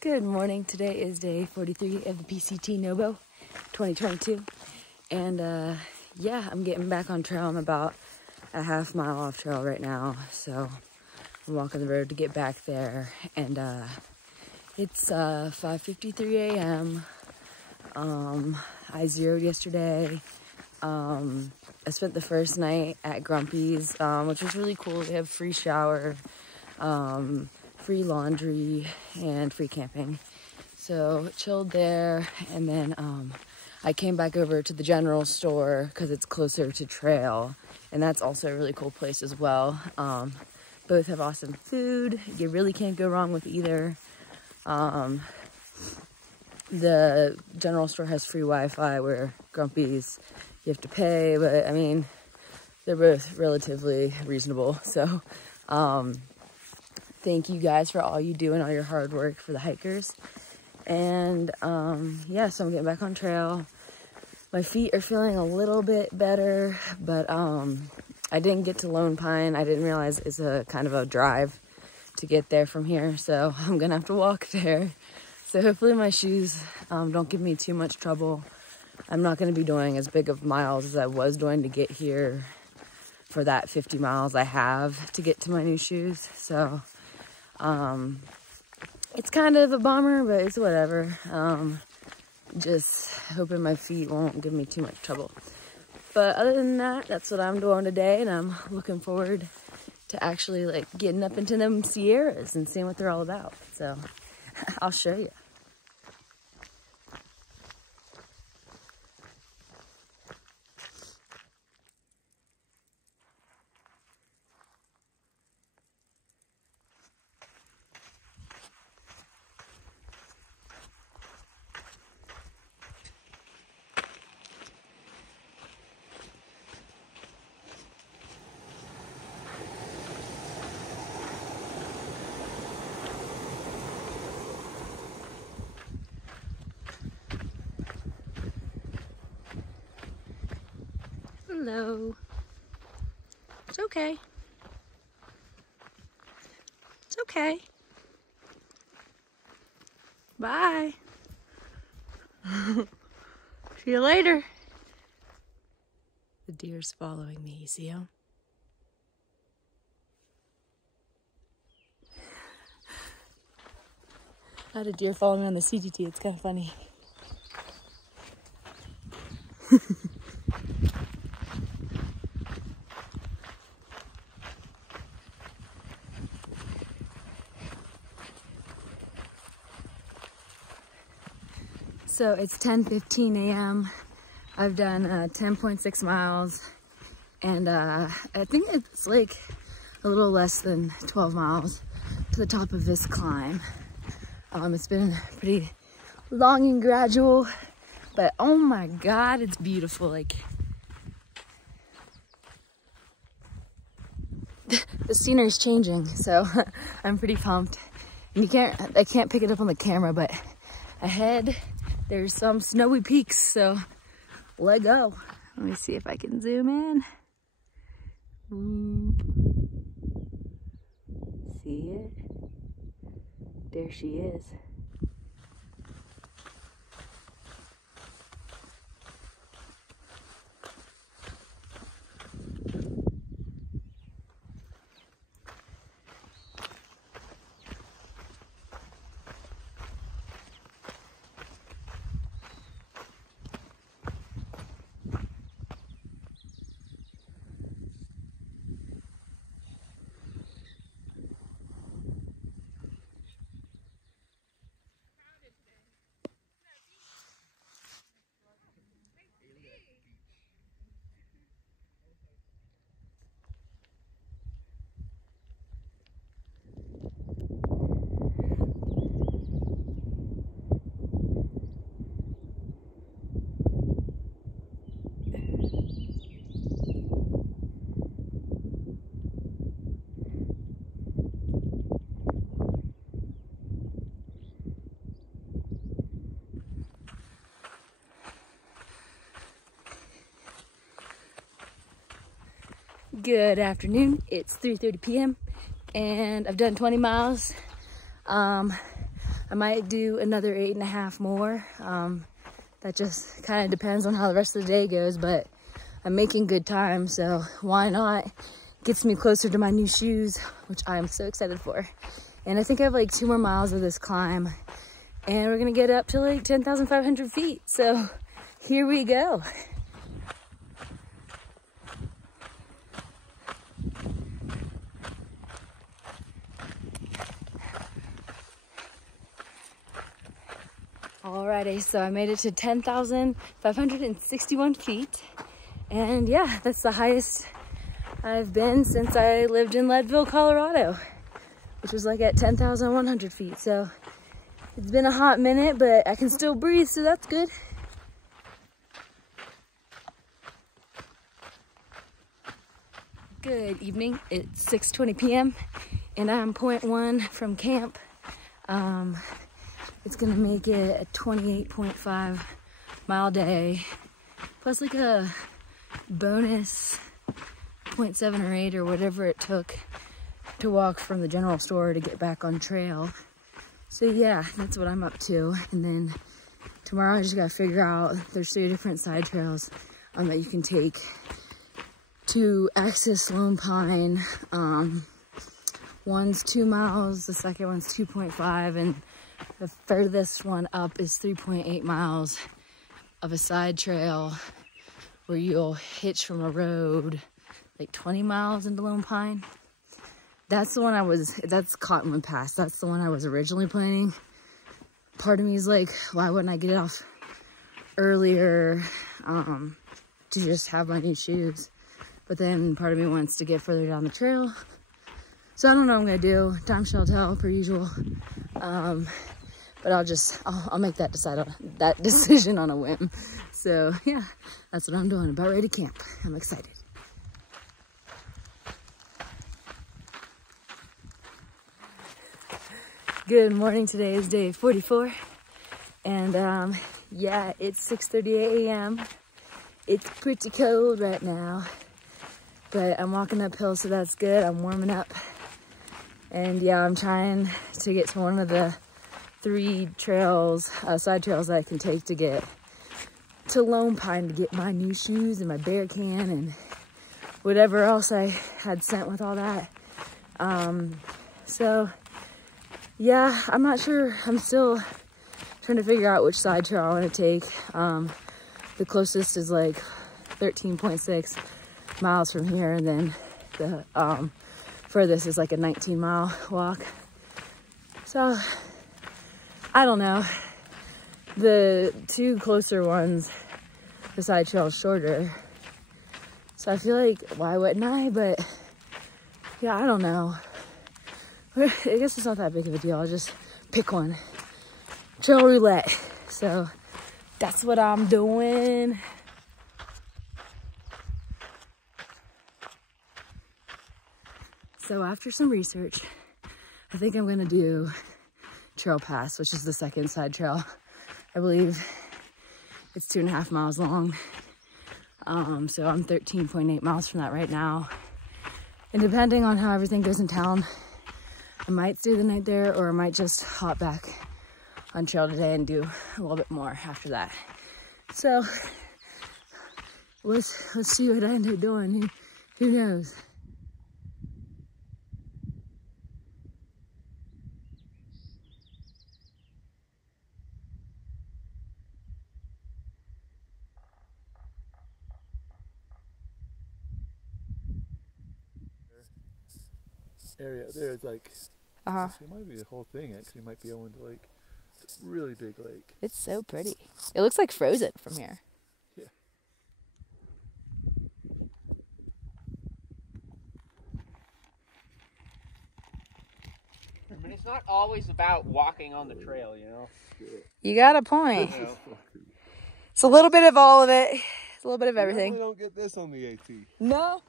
Good morning. Today is day 43 of the PCT NOBO 2022. And yeah, I'm getting back on trail. I'm about a half mile off trail right now. So I'm walking the road to get back there. And it's 5:53 a.m. I zeroed yesterday. I spent the first night at Grumpy's, which was really cool. They have free shower, free laundry, and free camping. So chilled there, and then I came back over to the general store because it's closer to trail, and that's also a really cool place as well. Both have awesome food. You really can't go wrong with either. The general store has free Wi-Fi, where Grumpy's you have to pay, but I mean, they're both relatively reasonable. So thank you guys for all you do and all your hard work for the hikers. And yeah, so I'm getting back on trail. My feet are feeling a little bit better, but I didn't get to Lone Pine. I didn't realize it's a kind of a drive to get there from here, so I'm gonna have to walk there. So hopefully my shoes don't give me too much trouble. I'm not gonna be doing as big of miles as I was doing to get here for that 50 miles I have to get to my new shoes. So it's kind of a bummer, but it's whatever. Just hoping my feet won't give me too much trouble. But other than that, that's what I'm doing today, and I'm looking forward to actually like getting up into them Sierras and seeing what they're all about. So I'll show you. Hello. It's okay. It's okay. Bye. See you later. The deer's following me, you see him? I had a deer follow me on the CTT. It's kind of funny. So it's 10:15 a.m. I've done 10.6 miles, and I think it's like a little less than 12 miles to the top of this climb. It's been pretty long and gradual, but oh my God, it's beautiful. Like the scenery's changing, so I'm pretty pumped. And I can't pick it up on the camera, but ahead there's some snowy peaks, so let go. Let me see if I can zoom in. See it? There she is. Good afternoon. It's 3:30 p.m. and I've done 20 miles. I might do another 8.5 more. That just kind of depends on how the rest of the day goes, but I'm making good time, so why not? Gets me closer to my new shoes, which I'm so excited for. And I think I have like 2 more miles of this climb, and we're gonna get up to like 10,500 feet. So here we go. Alrighty, so I made it to 10,561 feet. And yeah, that's the highest I've been since I lived in Leadville, Colorado, which was like at 10,100 feet. So it's been a hot minute, but I can still breathe, so that's good. Good evening. It's 6:20 p.m. and I'm 0.1 from camp. It's gonna make it a 28.5 mile day, plus like a bonus 0.7 or 8 or whatever it took to walk from the general store to get back on trail. So yeah, that's what I'm up to. And then tomorrow I just gotta figure out, there's 3 different side trails that you can take to access Lone Pine. One's 2 miles, the second one's 2.5, and the furthest one up is 3.8 miles of a side trail where you'll hitch from a road like 20 miles into Lone Pine. That's the one that's Cottonwood Pass. That's the one I was originally planning. Part of me is like, why wouldn't I get it off earlier to just have my new shoes? But then part of me wants to get further down the trail. So I don't know what I'm gonna do. Time shall tell, per usual. But I'll make that decision on a whim. So yeah, that's what I'm doing. About ready to camp. I'm excited. Good morning. Today is day 44, and yeah, it's 6:38 a.m. It's pretty cold right now, but I'm walking uphill, so that's good. I'm warming up, and yeah, I'm trying to get to one of the 3 trails, side trails that I can take to get to Lone Pine to get my new shoes and my bear can and whatever else I had sent with all that. So yeah, I'm not sure. I'm still trying to figure out which side trail I want to take. The closest is like 13.6 miles from here, and then the furthest is like a 19-mile walk. So I don't know. The 2 closer ones, the side trail is shorter. So I feel like, why wouldn't I? But yeah, I don't know. I guess it's not that big of a deal. I'll just pick one. Trail roulette. So that's what I'm doing. So after some research, I think I'm gonna do Trail Pass, which is the second side trail. I believe it's 2.5 miles long. So I'm 13.8 miles from that right now. And depending on how everything goes in town, I might stay the night there, or I might just hop back on trail today and do a little bit more after that. So let's see what I end up doing. Who knows? Area there is like, it might be the whole thing actually. Might be owing to like a really big lake. It's so pretty. It looks like frozen from here. Yeah. I mean, it's not always about walking on the trail, you know? You got a point. It's a little bit of all of it. It's a little bit of everything. We don't get this on the AT. No.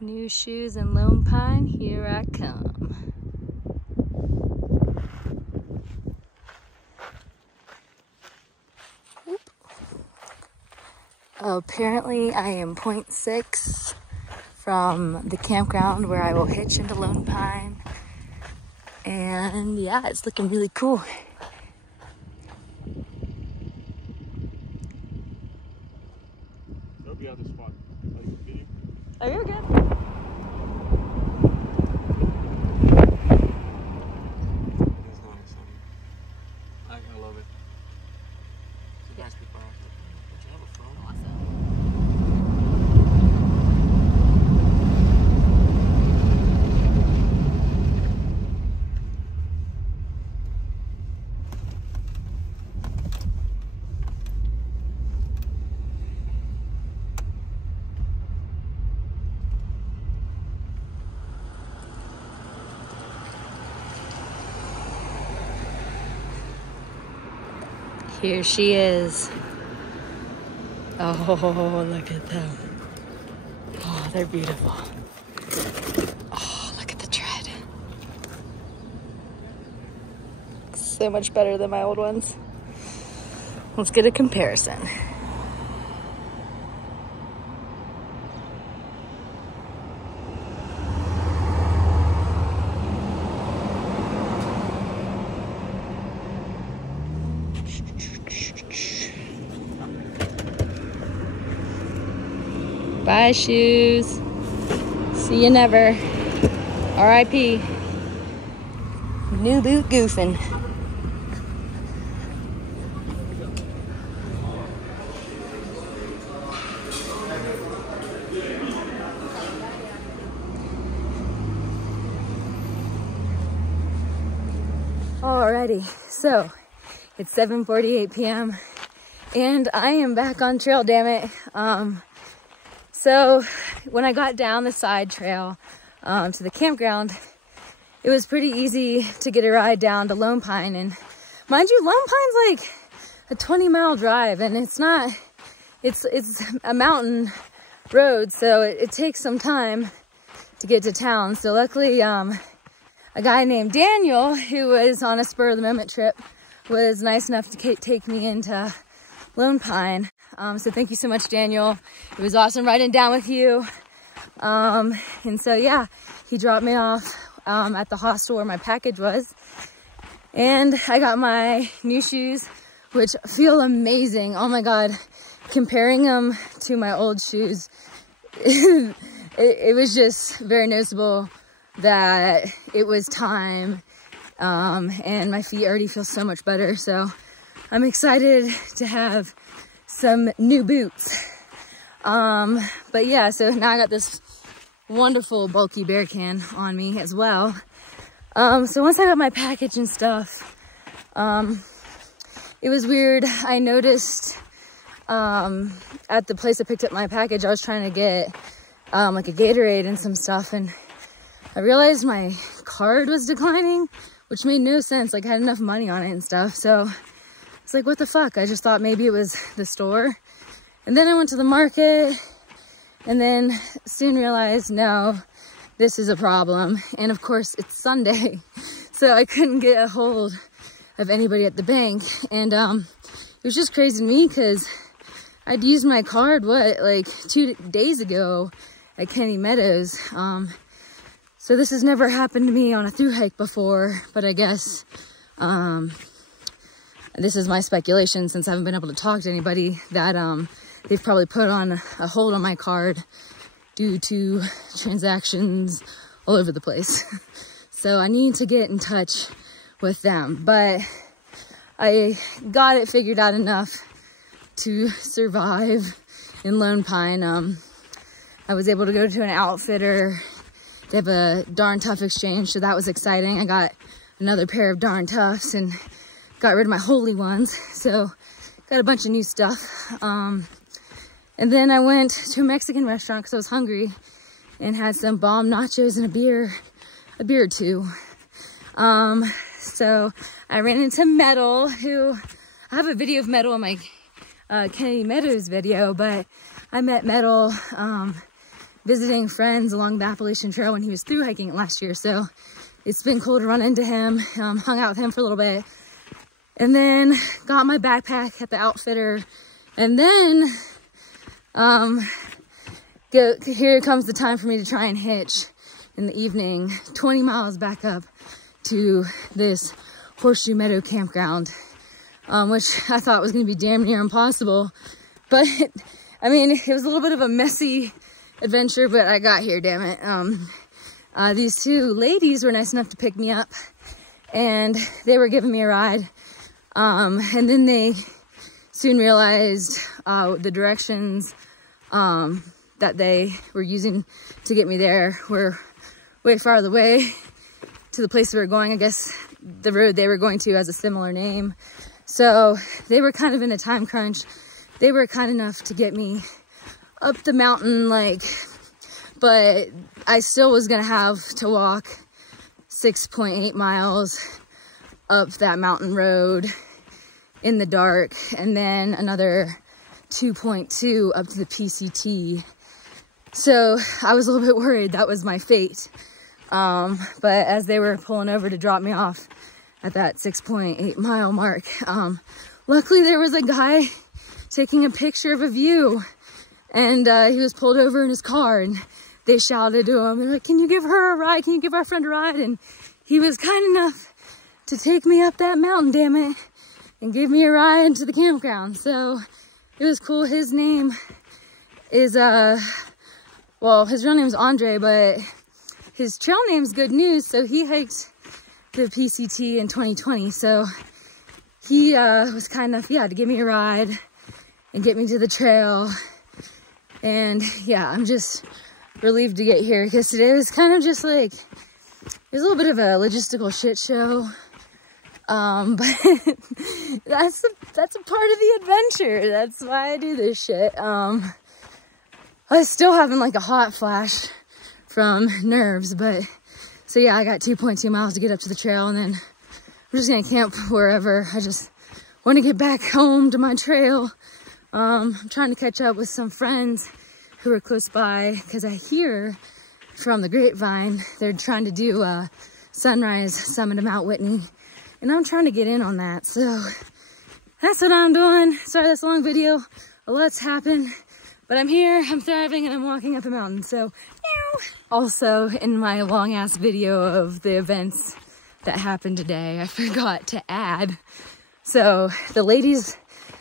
New shoes and Lone Pine, here I come. Oop. Apparently I am 0.6 from the campground where I will hitch into Lone Pine. And yeah, it's looking really cool. That'll be out this spot. Oh, you're good. It's nice. I love it. It's a nice big house. Don't you have a phone? Here she is. Oh, look at them. Oh, they're beautiful. Oh, look at the tread. So much better than my old ones. Let's get a comparison. Bye, shoes. See you never. R.I.P. New boot goofing. Alrighty, so it's 7:48 p.m. and I am back on trail, damn it. So when I got down the side trail to the campground, it was pretty easy to get a ride down to Lone Pine. And mind you, Lone Pine's like a 20-mile drive, and it's a mountain road, so it takes some time to get to town. So luckily, a guy named Daniel, who was on a spur of the moment trip, was nice enough to take me into Lone Pine. So thank you so much, Daniel. It was awesome riding down with you. And so yeah, he dropped me off at the hostel where my package was. And I got my new shoes, which feel amazing. Oh my God, comparing them to my old shoes, it was just very noticeable that it was time. And my feet already feel so much better. So I'm excited to have some new boots. But yeah, so now I got this wonderful bulky bear can on me as well. So once I got my package and stuff, it was weird. I noticed at the place I picked up my package, I was trying to get like a Gatorade and some stuff, and I realized my card was declining, which made no sense. Like, I had enough money on it and stuff. So it's like, what the fuck? I just thought maybe it was the store. And then I went to the market and then soon realized, no, this is a problem. And of course it's Sunday, so I couldn't get a hold of anybody at the bank. And it was just crazy to me because I'd used my card, like 2 days ago at Meadows. So this has never happened to me on a thru-hike before, but I guess this is my speculation, since I haven't been able to talk to anybody, that they've probably put on a hold on my card due to transactions all over the place. So I need to get in touch with them, but I got it figured out enough to survive in Lone Pine. I was able to go to an outfitter. They have a Darn Tough exchange, so that was exciting. I got another pair of Darn Toughs and got rid of my holy ones, so got a bunch of new stuff. And then I went to a Mexican restaurant because I was hungry and had some bomb nachos and a beer or two. So I ran into Metal, who I have a video of Metal in my Kennedy Meadows video, but I met Metal visiting friends along the Appalachian Trail when he was through hiking it last year. So it's been cool to run into him. Hung out with him for a little bit. And then got my backpack at the outfitter. And then here comes the time for me to try and hitch in the evening, 20 miles back up to this Horseshoe Meadow campground, which I thought was going to be damn near impossible. But I mean, it was a little bit of a messy adventure, but I got here, damn it. These two ladies were nice enough to pick me up, and they were giving me a ride. And then they soon realized the directions that they were using to get me there were way far the way to the place we were going. I guess the road they were going to has a similar name. So they were kind of in a time crunch. They were kind enough to get me up the mountain, but I still was gonna have to walk 6.8 miles up that mountain road in the dark, and then another 2.2 up to the PCT. So I was a little bit worried that was my fate. But as they were pulling over to drop me off at that 6.8 mile mark, luckily there was a guy taking a picture of a view, and he was pulled over in his car, and they shouted to him, they're like, "Can you give her a ride? Can you give our friend a ride?" And he was kind enough to take me up that mountain, damn it, and give me a ride to the campground. So it was cool. His name is, well, his real name is Andre, but his trail name's Good News. So he hiked the PCT in 2020. So he was kind enough, yeah, to give me a ride and get me to the trail. And yeah, I'm just relieved to get here, because today was kind of just like, it was a little bit of a logistical shit show. But that's a part of the adventure. That's why I do this shit. I was still having like a hot flash from nerves, but so yeah, I got 2.2 miles to get up to the trail, and then I'm just gonna camp wherever. I just want to get back home to my trail. I'm trying to catch up with some friends who are close by, because I hear from the grapevine they're trying to do a sunrise summit of Mount Whitney, and I'm trying to get in on that. So that's what I'm doing. Sorry, that's a long video. A lot's happened, but I'm here, I'm thriving, and I'm walking up a mountain. So, meow. Also, in my long ass video of the events that happened today, I forgot to add. So the ladies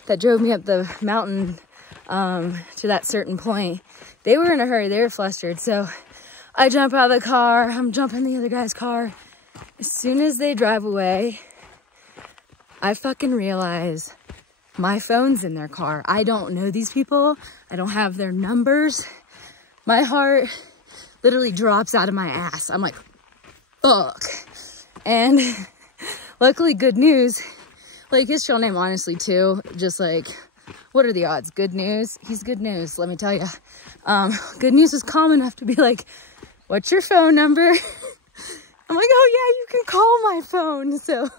that drove me up the mountain to that certain point, they were in a hurry, they were flustered. So I jump out of the car, I'm jumping the other guy's car. As soon as they drive away, I fucking realize my phone's in their car. I don't know these people. I don't have their numbers. My heart literally drops out of my ass. I'm like, fuck. And luckily, Good News, like his trail name, honestly, too, just like, what are the odds? Good News. He's Good News, let me tell you. Good News is calm enough to be like, what's your phone number? I'm like, oh yeah, you can call my phone. So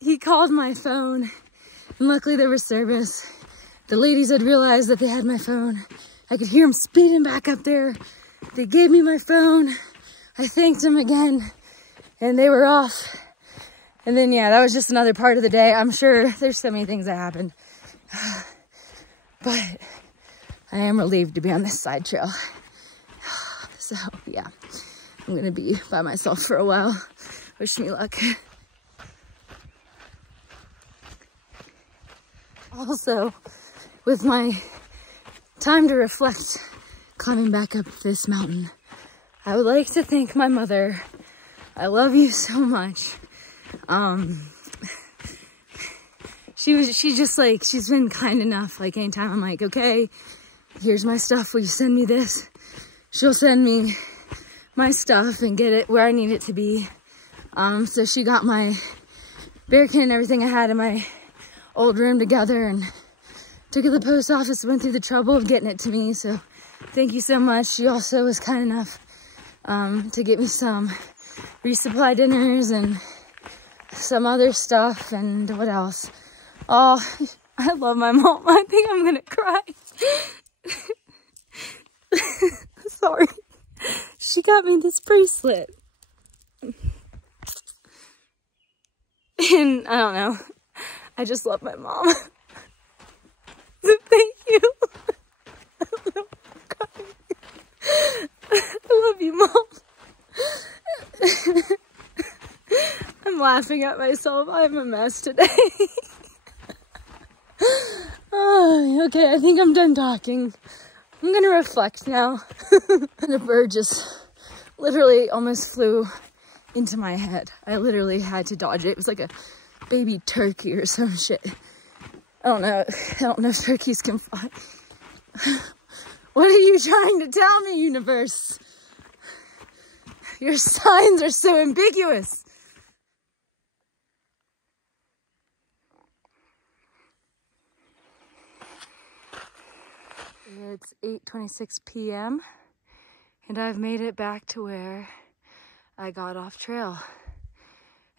he called my phone, and luckily there was service. The ladies had realized that they had my phone. I could hear them speeding back up there. They gave me my phone. I thanked them again, and they were off. And then, yeah, that was just another part of the day. I'm sure there's so many things that happened. But I am relieved to be on this side trail. So, yeah, I'm gonna be by myself for a while. Wish me luck. Also, with my time to reflect climbing back up this mountain, I would like to thank my mother. I love you so much. She's been kind enough, like anytime I'm like, okay, here's my stuff, will you send me this? She'll send me my stuff and get it where I need it to be. So she got my bear can and everything I had in my old room together and took it to the post office, went through the trouble of getting it to me. So thank you so much. She also was kind enough to get me some resupply dinners and some other stuff, and what else? Oh, I love my mom. I think I'm gonna cry. sorry. She got me this bracelet. And I don't know. I just love my mom. So thank you. I love you, Mom. I'm laughing at myself. I'm a mess today. Oh, okay, I think I'm done talking. I'm gonna reflect now. The bird just literally almost flew into my head. I literally had to dodge it. It was like a baby turkey or some shit. I don't know if turkeys can fly. What are you trying to tell me, universe? Your signs are so ambiguous. It's 8:26 p.m. and I've made it back to where I got off trail.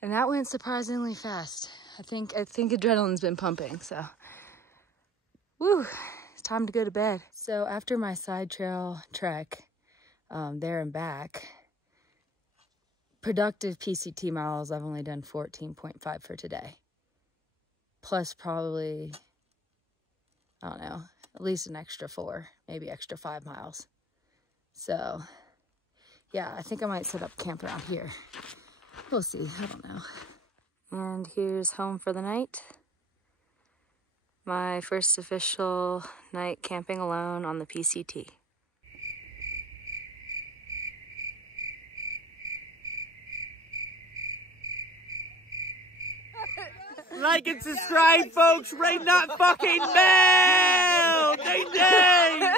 And that went surprisingly fast. I think adrenaline's been pumping, so. Woo, it's time to go to bed. So after my side trail trek, there and back, productive PCT miles, I've only done 14.5 for today. Plus probably, I don't know, at least an extra 4, maybe extra 5 miles. So yeah, I think I might set up camp around here. We'll see, I don't know. And here's home for the night. My first official night camping alone on the PCT. Like and subscribe, folks. Rain not fucking bell. Ding ding.